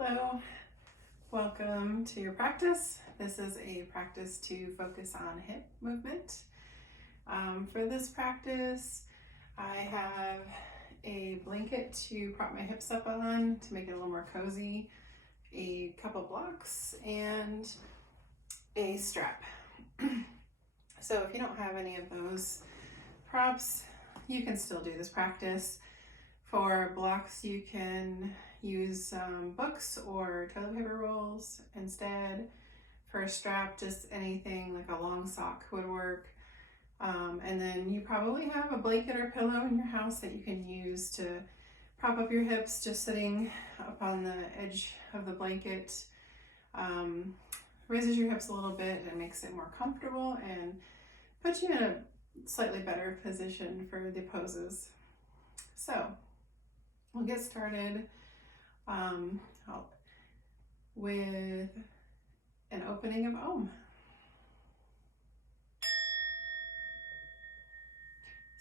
Hello, welcome to your practice. This is a practice to focus on hip movement. For this practice, I have a blanket to prop my hips up on to make it a little more cozy, a couple blocks, and a strap. So if you don't have any of those props, you can still do this practice. For blocks, you can use books or toilet paper rolls instead. For a strap, just anything like a long sock would work. And then you probably have a blanket or pillow in your house that you can use to prop up your hips, just sitting up on the edge of the blanket. Raises your hips a little bit and makes it more comfortable and puts you in a slightly better position for the poses. So we'll get started with an opening of Om.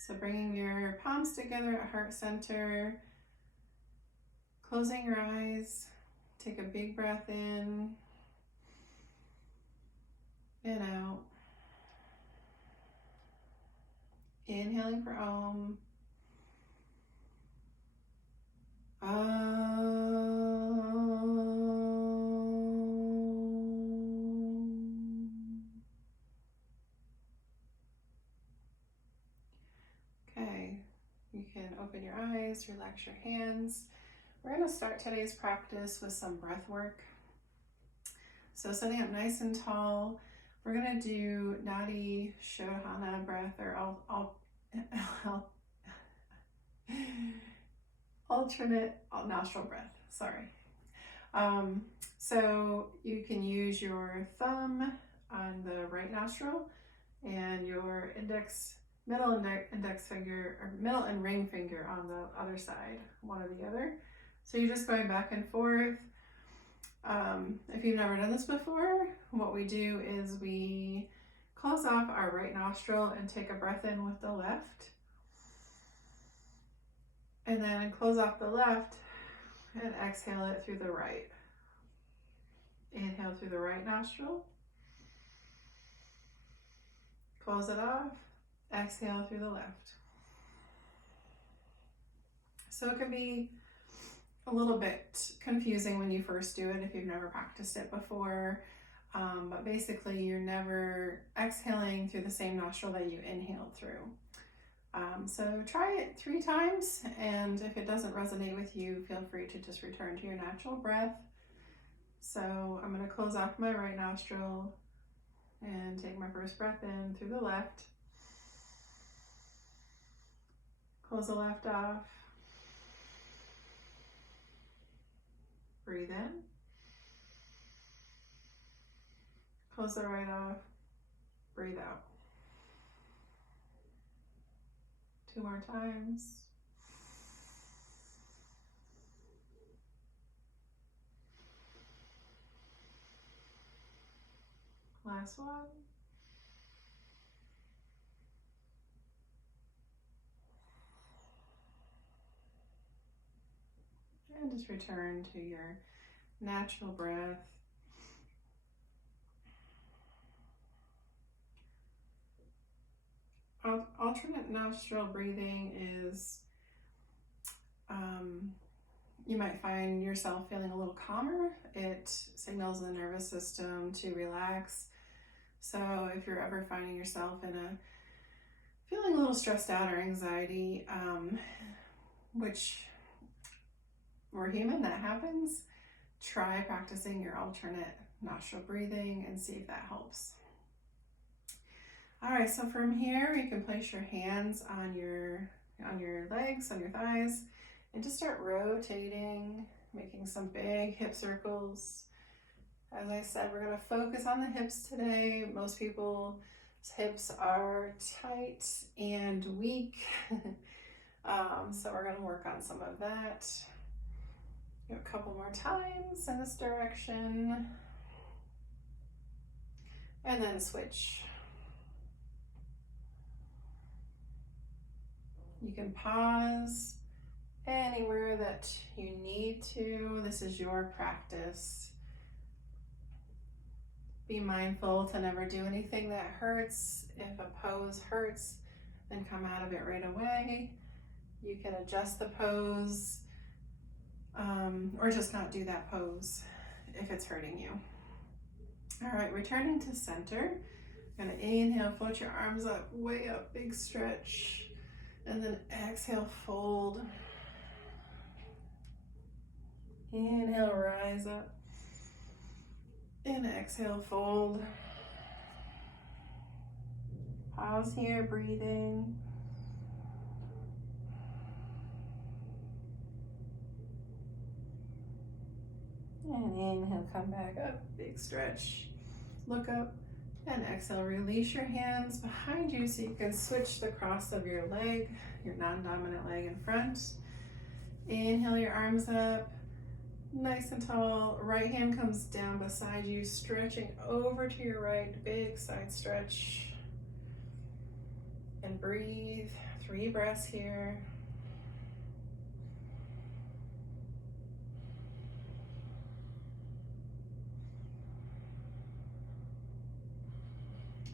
So bringing your palms together at heart center, closing your eyes, take a big breath in and out. Inhaling for Om. Okay, you can open your eyes, relax your hands. We're going to start today's practice with some breath work. So sitting up nice and tall, we're going to do Nadi Shodhana breath, or alternate nostril breath, sorry. So you can use your thumb on the right nostril and your middle index finger, or middle and ring finger on the other side, one or the other. So you're just going back and forth. If you've never done this before, what we do is we close off our right nostril and take a breath in with the left. And then close off the left and exhale it through the right. Inhale through the right nostril. Close it off. Exhale through the left. So it can be a little bit confusing when you first do it if you've never practiced it before. But basically you're never exhaling through the same nostril that you inhaled through. So try it 3 times, and if it doesn't resonate with you, feel free to just return to your natural breath. So I'm going to close off my right nostril and take my first breath in through the left. Close the left off. Breathe in. Close the right off. Breathe out. 2 more times. Last one. And just return to your natural breath. Alternate nostril breathing is, you might find yourself feeling a little calmer. It signals the nervous system to relax. So if you're ever finding yourself feeling a little stressed out or anxiety, which we're human, that happens, try practicing your alternate nostril breathing and see if that helps. All right, so from here, you can place your hands on your legs, on your thighs, and just start rotating, making some big hip circles. As I said, we're going to focus on the hips today. Most people's hips are tight and weak, so we're going to work on some of that. A couple more times in this direction, and then switch. You can pause anywhere that that you need to. This is your practice. Be mindful to never do anything that hurts. If a pose hurts, then come out of it right away. You can adjust the pose, or just not do that pose if it's hurting you. All right, returning to center. Gonna inhale, float your arms up, way up, big stretch. And then exhale, fold. Inhale, rise up. And exhale, fold. Pause here, breathing. And inhale, come back up, big stretch. Look up, and exhale, release your hands behind you so you can switch the cross of your leg, your non-dominant leg in front. Inhale your arms up, nice and tall. Right hand comes down beside you, stretching over to your right, big side stretch. And breathe, 3 breaths here.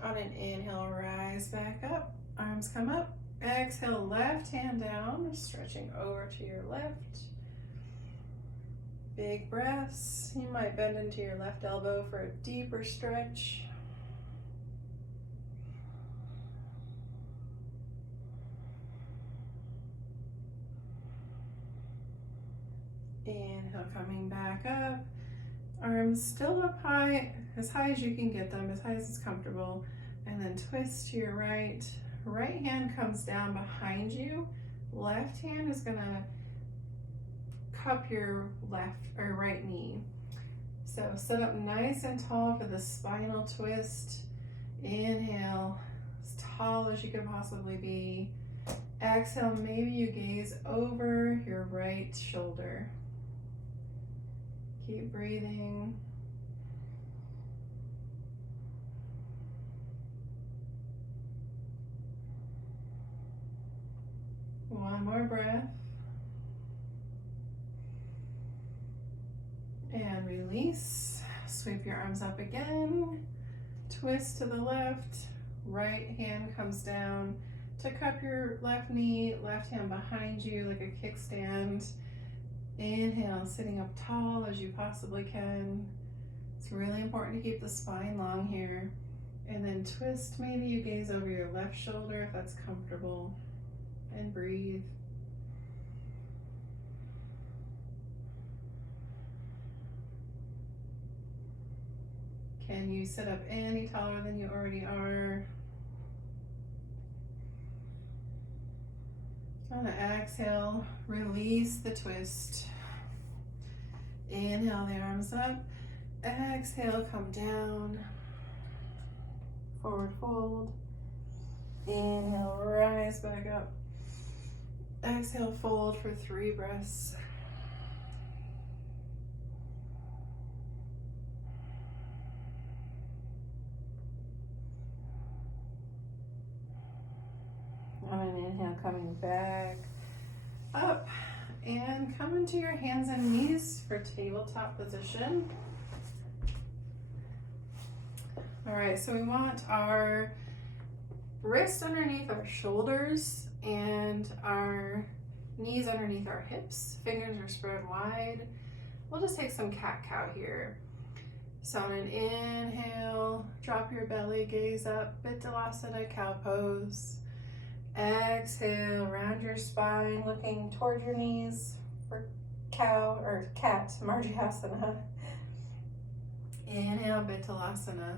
On an inhale, rise back up, arms come up. Exhale, left hand down, stretching over to your left. Big breaths. You might bend into your left elbow for a deeper stretch. Inhale, coming back up. Arms still up high as you can get them, as high as it's comfortable. And then twist to your right. Right hand comes down behind you. Left hand is gonna cup your left or right knee. So sit up nice and tall for the spinal twist. Inhale, as tall as you can possibly be. Exhale, maybe you gaze over your right shoulder. Keep breathing. One more breath. And release. Sweep your arms up again. Twist to the left. Right hand comes down to cup your left knee. Left hand behind you like a kickstand. Inhale, sitting up tall as you possibly can. It's really important to keep the spine long here. And then twist, maybe you gaze over your left shoulder if that's comfortable. And breathe. Can you sit up any taller than you already are? On an exhale, release the twist. Inhale the arms up. Exhale, come down. Forward fold. Inhale, rise back up. Exhale, fold for 3 breaths. On an inhale, coming back up and come into your hands and knees for tabletop position. All right, so we want our wrists underneath our shoulders and our knees underneath our hips. Fingers are spread wide. We'll just take some cat-cow here. So on an inhale, drop your belly, gaze up, Bithalasana, cow pose. Exhale, round your spine, looking toward your knees for cow or cat, Marjasana. Inhale, Bithalasana.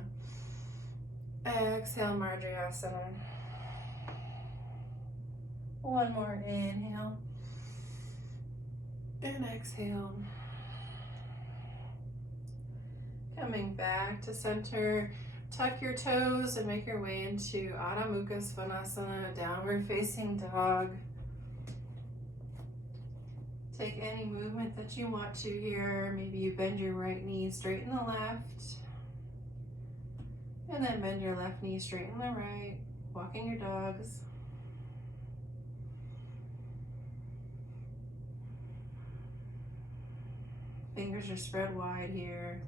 Exhale, Marjasana. One more inhale. And exhale. Coming back to center. Tuck your toes and make your way into Adho Mukha Svanasana, downward facing dog. Take any movement that you want to here. Maybe you bend your right knee, straighten the left. And then bend your left knee, straighten the right. Walking your dogs. Fingers are spread wide here.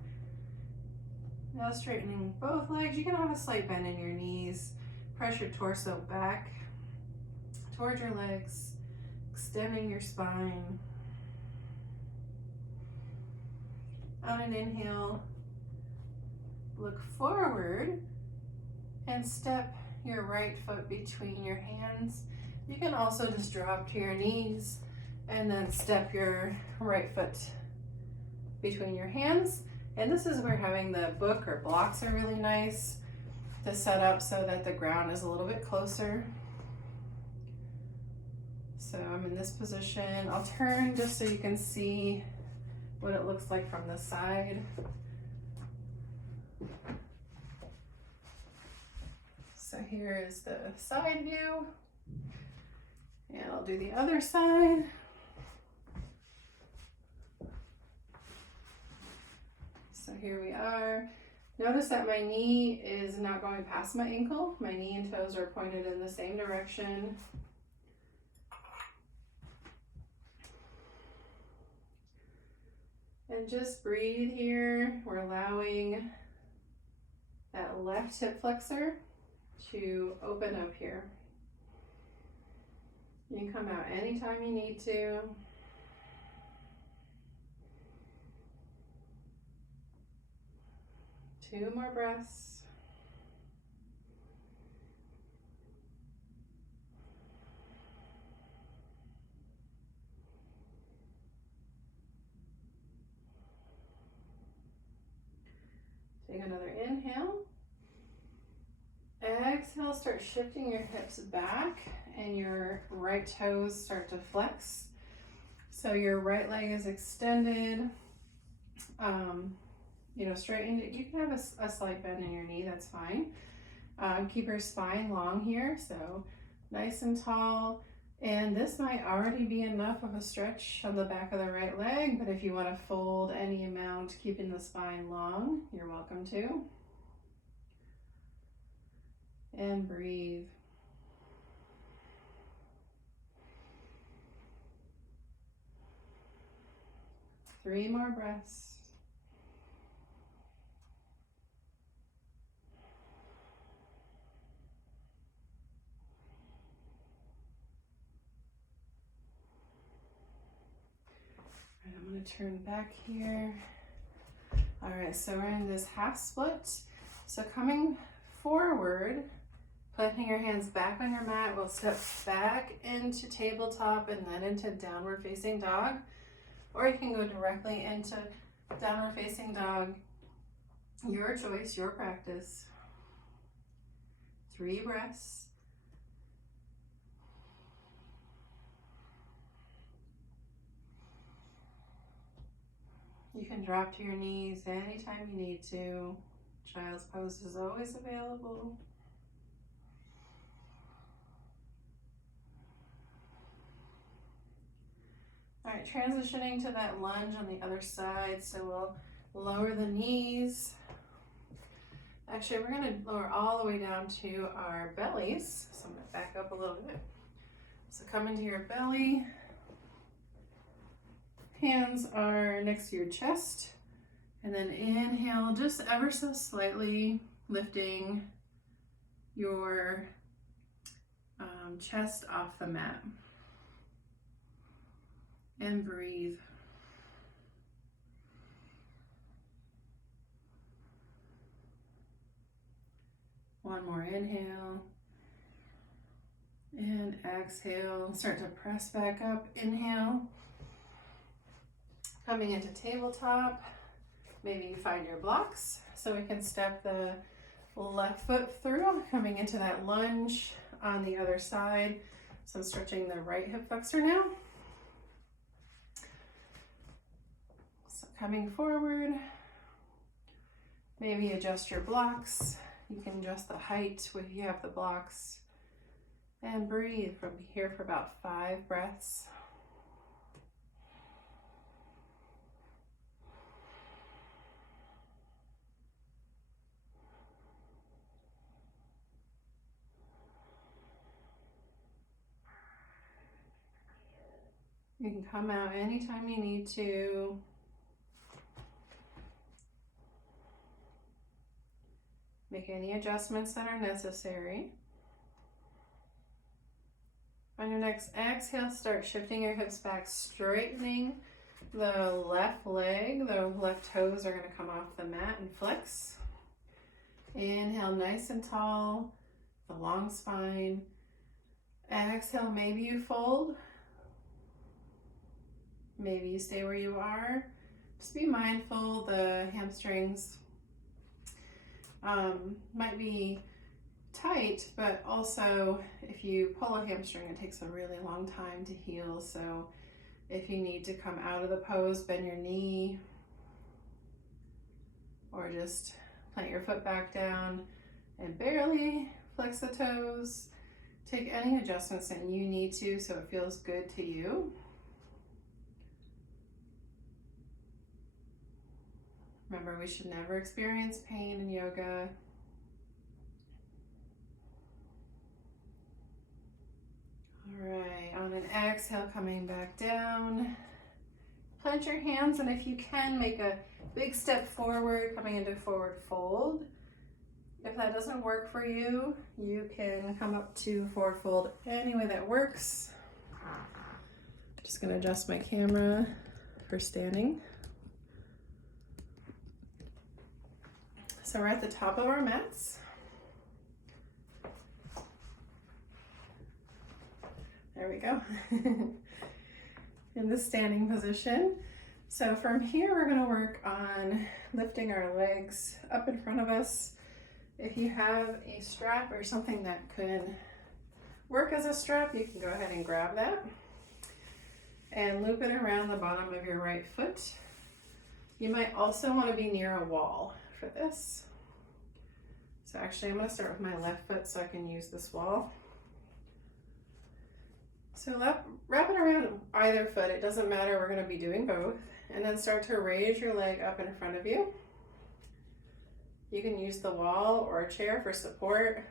Now straightening both legs. You can have a slight bend in your knees. Press your torso back towards your legs, extending your spine. On an inhale, look forward and step your right foot between your hands. You can also just drop to your knees and then step your right foot between your hands. And this is where having the book or blocks are really nice to set up so that the ground is a little bit closer. So I'm in this position. I'll turn just so you can see what it looks like from the side. So here is the side view, and I'll do the other side. So here we are. Notice that my knee is not going past my ankle. My knee and toes are pointed in the same direction. And just breathe here. We're allowing that left hip flexor to open up here. You can come out anytime you need to. Two more breaths. Take another inhale. Exhale, start shifting your hips back and your right toes start to flex. So your right leg is extended, straightened. You can have a slight bend in your knee, that's fine. Keep your spine long here, so nice and tall. And this might already be enough of a stretch on the back of the right leg, but if you want to fold any amount, keeping the spine long, you're welcome to. And breathe. Three more breaths. I'm going to turn back here. All right, so we're in this half split. So coming forward, planting your hands back on your mat, we'll step back into tabletop and then into downward facing dog. Or you can go directly into downward facing dog. Your choice, your practice. 3 breaths. You can drop to your knees anytime you need to. Child's pose is always available. All right, transitioning to that lunge on the other side. So we'll lower the knees. Actually, we're gonna lower all the way down to our bellies. So I'm gonna back up a little bit. So come into your belly. Hands are next to your chest. And then inhale, just ever so slightly lifting your chest off the mat. And breathe. One more inhale. And exhale. Start to press back up. Inhale. Coming into tabletop. Maybe you find your blocks so we can step the left foot through, coming into that lunge on the other side. So I'm stretching the right hip flexor now. So coming forward, maybe adjust your blocks. You can adjust the height if you have the blocks. And breathe from here for about 5 breaths. You can come out anytime you need to. Make any adjustments that are necessary. On your next exhale, start shifting your hips back, straightening the left leg. The left toes are going to come off the mat and flex. Inhale, nice and tall, the long spine. Exhale, maybe you fold. Maybe you stay where you are. Just be mindful the hamstrings might be tight, but also if you pull a hamstring, it takes a really long time to heal. So if you need to come out of the pose, bend your knee, or just plant your foot back down and barely flex the toes. Take any adjustments that you need to so it feels good to you. Remember, we should never experience pain in yoga. All right, on an exhale, coming back down. Plant your hands, and if you can, make a big step forward, coming into forward fold. If that doesn't work for you, you can come up to forward fold any way that works. Just gonna adjust my camera for standing. So we're at the top of our mats. There we go. In the standing position. So from here, we're gonna work on lifting our legs up in front of us. If you have a strap or something that could work as a strap, you can go ahead and grab that and loop it around the bottom of your right foot. You might also want to be near a wall for this. So actually, I'm going to start with my left foot so I can use this wall. So wrap it around either foot. It doesn't matter. We're going to be doing both. And then start to raise your leg up in front of you. You can use the wall or a chair for support.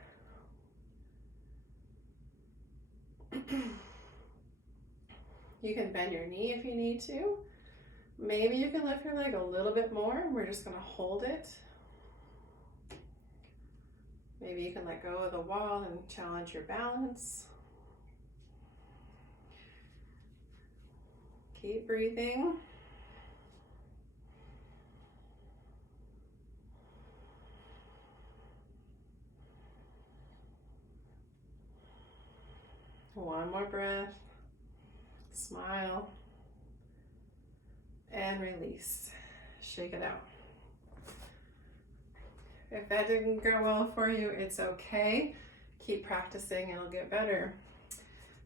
You can bend your knee if you need to. Maybe you can lift your leg a little bit more. We're just going to hold it. Maybe you can let go of the wall and challenge your balance. Keep breathing. One more breath. Smile. And release. Shake it out. If that didn't go well for you, it's okay. Keep practicing, it'll get better.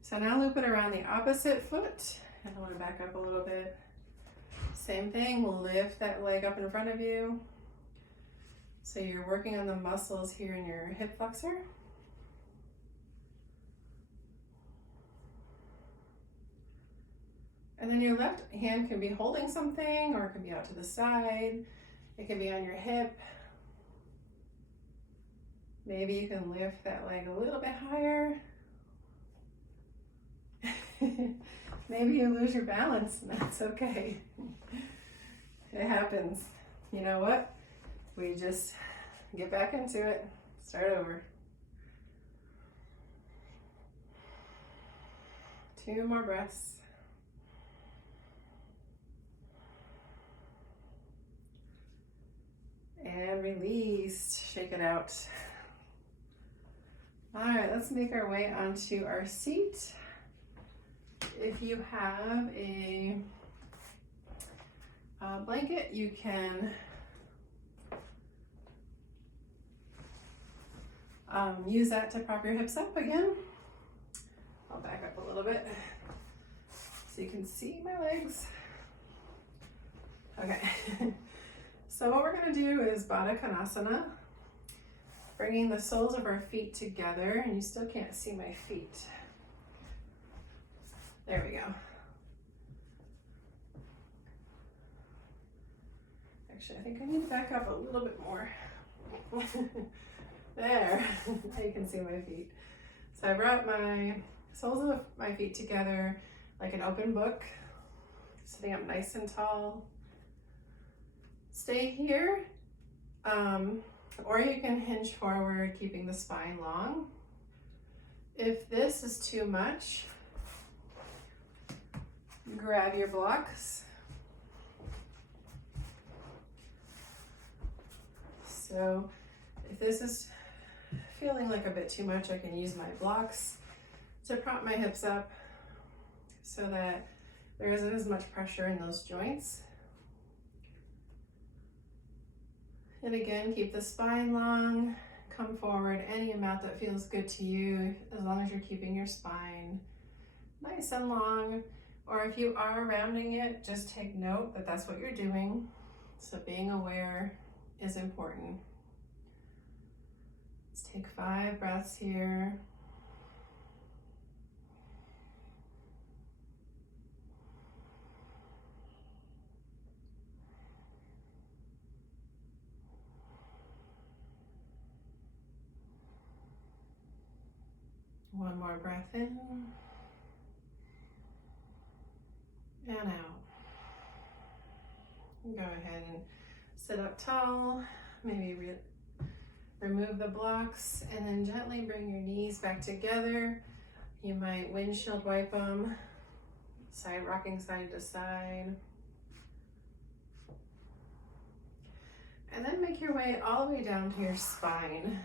So now loop it around the opposite foot. And I want to back up a little bit. Same thing, lift that leg up in front of you. So you're working on the muscles here in your hip flexor. And then your left hand can be holding something, or it can be out to the side. It can be on your hip. Maybe you can lift that leg a little bit higher. Maybe you lose your balance, and that's okay. It happens. You know what? We just get back into it. Start over. 2 more breaths. And release. Shake it out. All right, let's make our way onto our seat. If you have a blanket, you can use that to prop your hips up again. I'll back up a little bit so you can see my legs. Okay. So what we're going to do is Baddha Konasana, bringing the soles of our feet together, and you still can't see my feet. There we go. Actually, I think I need to back up a little bit more. There, now you can see my feet. So I brought my soles of my feet together like an open book, sitting up nice and tall. Stay here. Or you can hinge forward, keeping the spine long. If this is too much, grab your blocks. So if this is feeling like a bit too much, I can use my blocks to prop my hips up so that there isn't as much pressure in those joints. And again, keep the spine long, come forward any amount that feels good to you, as long as you're keeping your spine nice and long. Or if you are rounding it, just take note that that's what you're doing. So being aware is important. Let's take 5 breaths here. One more breath in and out. Go ahead and sit up tall, maybe remove the blocks, and then gently bring your knees back together. You might windshield wipe them, rocking side to side. And then make your way all the way down to your spine.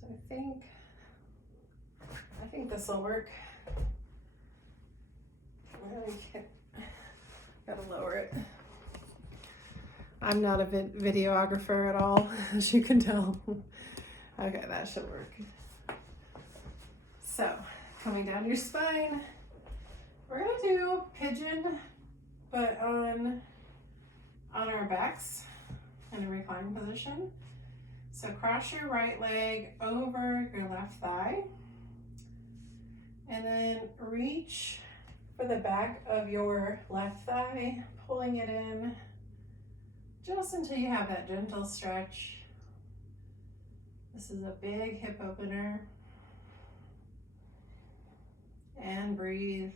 So I think this will work. Gotta lower it. I'm not a videographer at all, as you can tell. Okay, that should work. So, coming down your spine, we're gonna do pigeon, but on our backs in a reclined position. So cross your right leg over your left thigh, and then reach for the back of your left thigh, pulling it in just until you have that gentle stretch. This is a big hip opener. And breathe.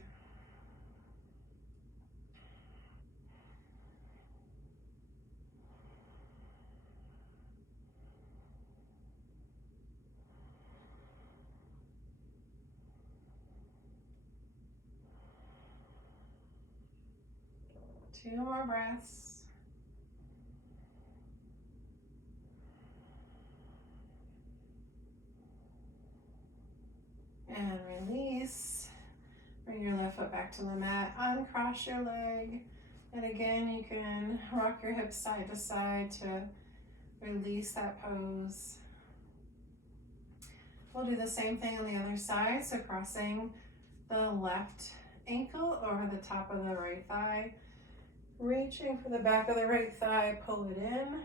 Two more breaths. And release. Bring your left foot back to the mat. Uncross your leg. And again, you can rock your hips side to side to release that pose. We'll do the same thing on the other side. So crossing the left ankle over the top of the right thigh. Reaching for the back of the right thigh, pull it in.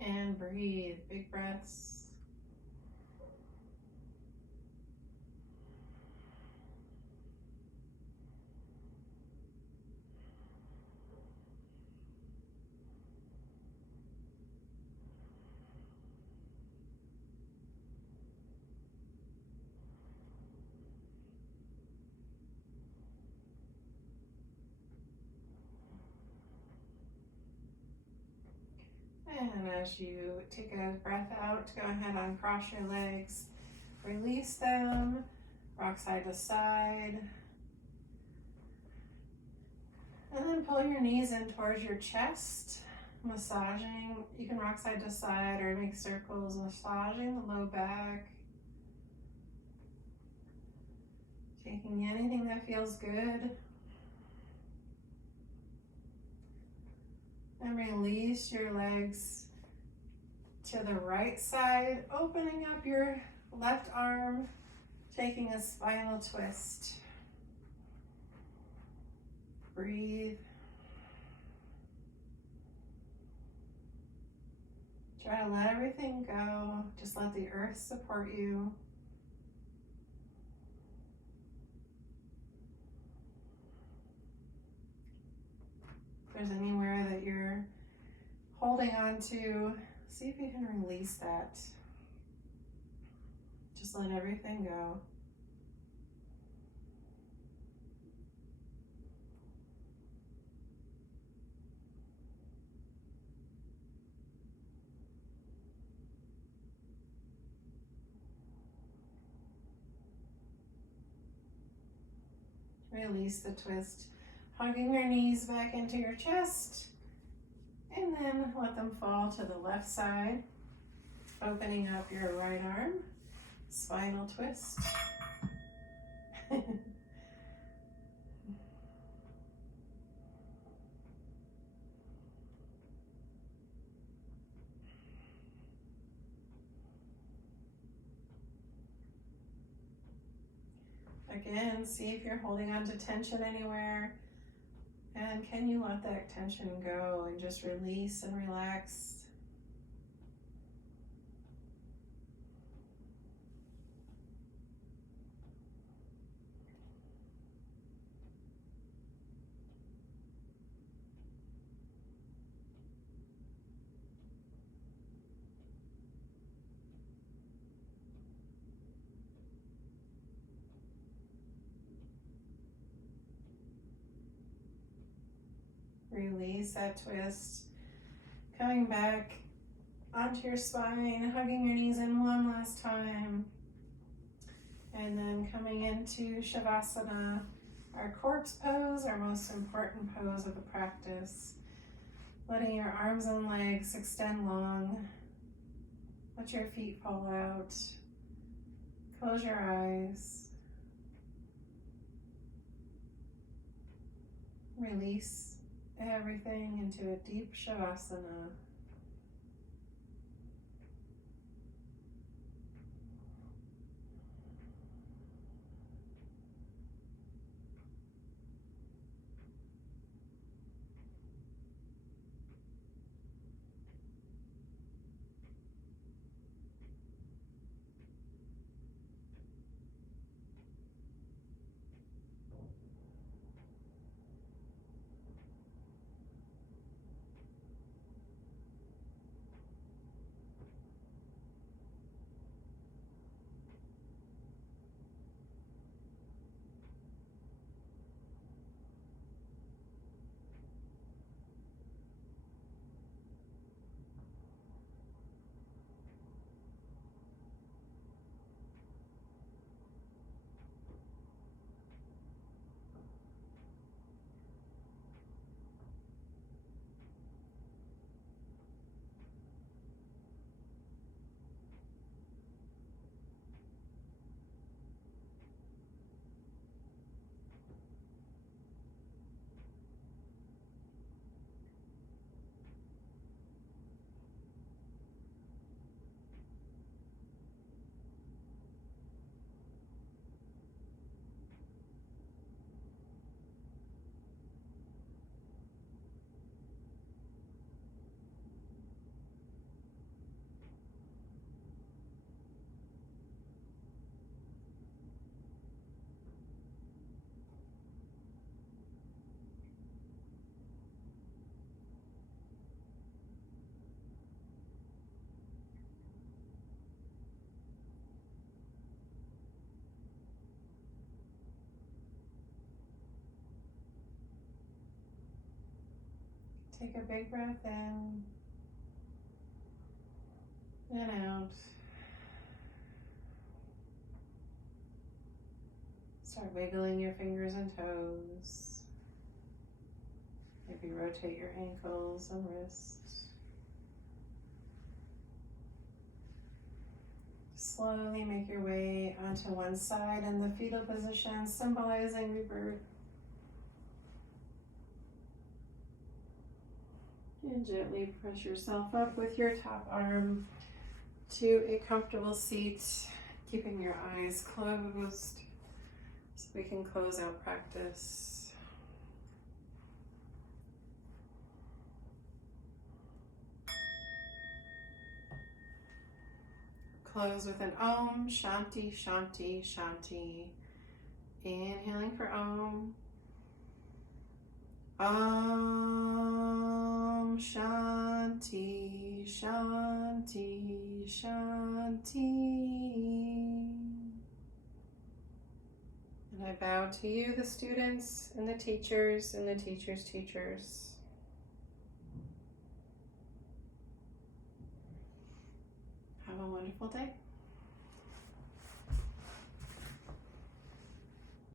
And breathe, big breaths. And as you take a breath out, go ahead and uncross your legs, release them, rock side to side. And then pull your knees in towards your chest, massaging. You can rock side to side or make circles, massaging the low back. Taking anything that feels good. And release your legs to the right side, opening up your left arm, taking a spinal twist. Breathe. Try to let everything go. Just let the earth support you. If there's anywhere holding on to, see if you can release that. Just let everything go. Release the twist, hugging your knees back into your chest, and then let them fall to the left side, opening up your right arm, spinal twist. Again, see if you're holding on to tension anywhere, and can you let that tension go and just release and relax. Release that twist, coming back onto your spine, hugging your knees in one last time, and then coming into Shavasana, our corpse pose, our most important pose of the practice. Letting your arms and legs extend long, let your feet fall out, close your eyes, release everything into a deep Shavasana. Take a big breath in and out. Start wiggling your fingers and toes. Maybe rotate your ankles and wrists. Slowly make your way onto one side in the fetal position, symbolizing rebirth. And gently press yourself up with your top arm to a comfortable seat, keeping your eyes closed so we can close out practice. Close with an Om, Shanti, Shanti, Shanti. Inhaling for Om. Om Shanti. Shanti, Shanti. And I bow to you, the students and the teachers and the teachers' teachers. Have a wonderful day.